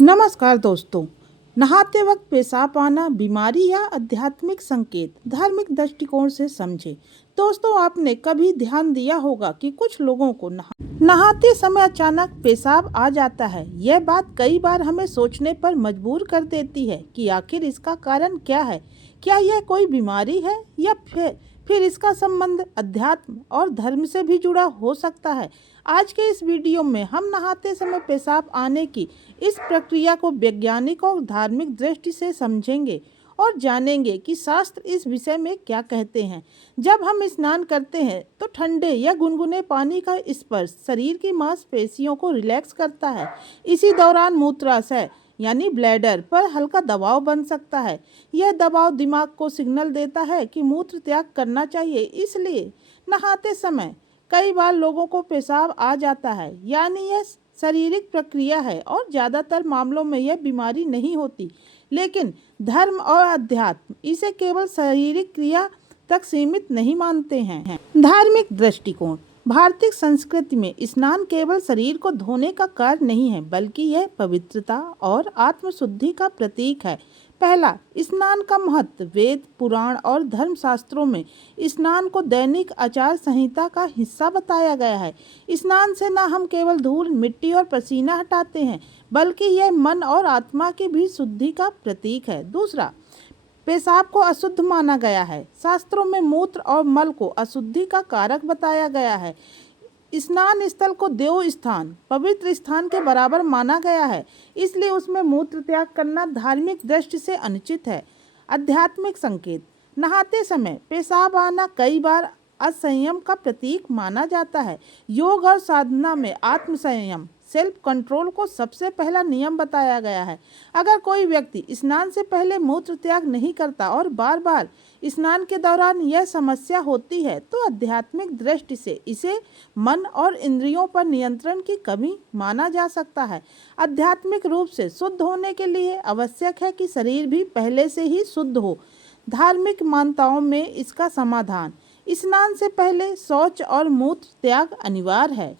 नमस्कार दोस्तों। नहाते वक्त पेशाब आना बीमारी या आध्यात्मिक संकेत, धार्मिक दृष्टिकोण से समझे। दोस्तों, आपने कभी ध्यान दिया होगा कि कुछ लोगों को नहाते समय अचानक पेशाब आ जाता है। यह बात कई बार हमें सोचने पर मजबूर कर देती है कि आखिर इसका कारण क्या है। क्या यह कोई बीमारी है या फिर इसका संबंध अध्यात्म और धर्म से भी जुड़ा हो सकता है। आज के इस वीडियो में हम नहाते समय पेशाब आने की इस प्रक्रिया को वैज्ञानिक और धार्मिक दृष्टि से समझेंगे और जानेंगे कि शास्त्र इस विषय में क्या कहते हैं। जब हम स्नान करते हैं तो ठंडे या गुनगुने पानी का स्पर्श शरीर की मांसपेशियों को रिलैक्स करता है। इसी दौरान मूत्राशय यानी ब्लैडर पर हल्का दबाव बन सकता है। यह दबाव दिमाग को सिग्नल देता है कि मूत्र त्याग करना चाहिए। इसलिए नहाते समय कई बार लोगों को पेशाब आ जाता है, यानी यह शारीरिक प्रक्रिया है और ज़्यादातर मामलों में यह बीमारी नहीं होती। लेकिन धर्म और अध्यात्म इसे केवल शारीरिक क्रिया तक सीमित नहीं मानते हैं। धार्मिक दृष्टिकोण। भारतीय संस्कृति में स्नान केवल शरीर को धोने का कार्य नहीं है, बल्कि यह पवित्रता और आत्मशुद्धि का प्रतीक है। पहला, स्नान का महत्व। वेद, पुराण और धर्मशास्त्रों में स्नान को दैनिक आचार संहिता का हिस्सा बताया गया है। स्नान से न हम केवल धूल, मिट्टी और पसीना हटाते हैं, बल्कि यह मन और आत्मा की भी शुद्धि का प्रतीक है। दूसरा, पेशाब को अशुद्ध माना गया है। शास्त्रों में मूत्र और मल को अशुद्धि का कारक बताया गया है। स्नान स्थल को देव स्थान, पवित्र स्थान के बराबर माना गया है, इसलिए उसमें मूत्र त्याग करना धार्मिक दृष्टि से अनुचित है। आध्यात्मिक संकेत। नहाते समय पेशाब आना कई बार असंयम का प्रतीक माना जाता है। योग और साधना में आत्म संयम, सेल्फ कंट्रोल को सबसे पहला नियम बताया गया है। अगर कोई व्यक्ति स्नान से पहले मूत्र त्याग नहीं करता और बार बार स्नान के दौरान यह समस्या होती है, तो आध्यात्मिक दृष्टि से इसे मन और इंद्रियों पर नियंत्रण की कमी माना जा सकता है। आध्यात्मिक रूप से शुद्ध होने के लिए आवश्यक है कि शरीर भी पहले से ही शुद्ध हो। धार्मिक मान्यताओं में इसका समाधान। स्नान से पहले शौच और मूत्र त्याग अनिवार्य है।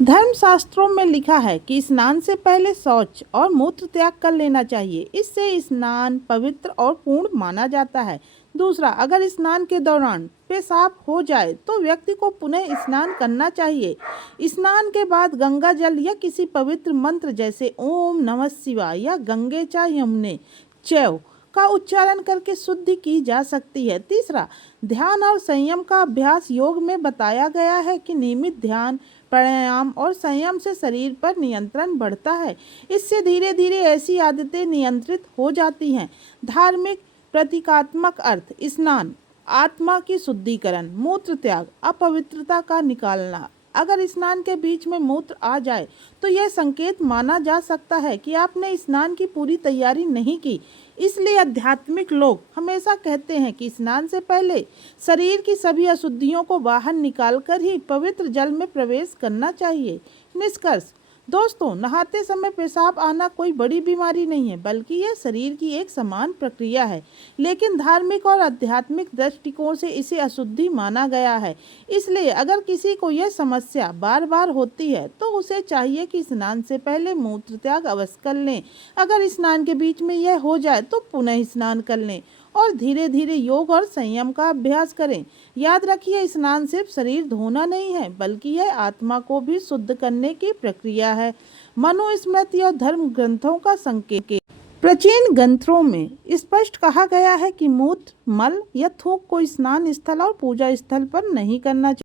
धर्मशास्त्रों में लिखा है कि स्नान से पहले शौच और मूत्र त्याग कर लेना चाहिए। इससे स्नान पवित्र और पूर्ण माना जाता है। दूसरा, अगर स्नान के दौरान पेशाब हो जाए तो व्यक्ति को पुनः स्नान करना चाहिए। स्नान के बाद गंगा जल या किसी पवित्र मंत्र जैसे ओम नमः शिवाय या गंगे च यमुने चैव का उच्चारण करके शुद्धि की जा सकती है। तीसरा, ध्यान और संयम का अभ्यास। योग में बताया गया है कि नियमित ध्यान, प्राणायाम और संयम से शरीर पर नियंत्रण बढ़ता है। इससे धीरे धीरे ऐसी आदतें नियंत्रित हो जाती हैं। धार्मिक प्रतीकात्मक अर्थ। स्नान आत्मा की शुद्धिकरण, मूत्र त्याग अपवित्रता का निकालना। अगर स्नान के बीच में मूत्र आ जाए तो यह संकेत माना जा सकता है कि आपने स्नान की पूरी तैयारी नहीं की। इसलिए आध्यात्मिक लोग हमेशा कहते हैं कि स्नान से पहले शरीर की सभी अशुद्धियों को बाहर निकालकर ही पवित्र जल में प्रवेश करना चाहिए। निष्कर्ष। दोस्तों, नहाते समय पेशाब आना कोई बड़ी बीमारी नहीं है, बल्कि यह शरीर की एक समान प्रक्रिया है। लेकिन धार्मिक और आध्यात्मिक दृष्टिकोण से इसे अशुद्धि माना गया है। इसलिए अगर किसी को यह समस्या बार बार होती है तो उसे चाहिए कि स्नान से पहले मूत्र त्याग अवश्य कर लें। अगर स्नान के बीच में यह हो जाए तो पुनः स्नान कर लें और धीरे धीरे योग और संयम का अभ्यास करें। याद रखिए, स्नान सिर्फ शरीर धोना नहीं है, बल्कि यह आत्मा को भी शुद्ध करने की प्रक्रिया है। मनुस्मृति और धर्म ग्रंथों का संकेत। प्राचीन ग्रंथों में स्पष्ट कहा गया है कि मूत्र, मल या थूक को स्नान स्थल और पूजा स्थल पर नहीं करना चाहिए।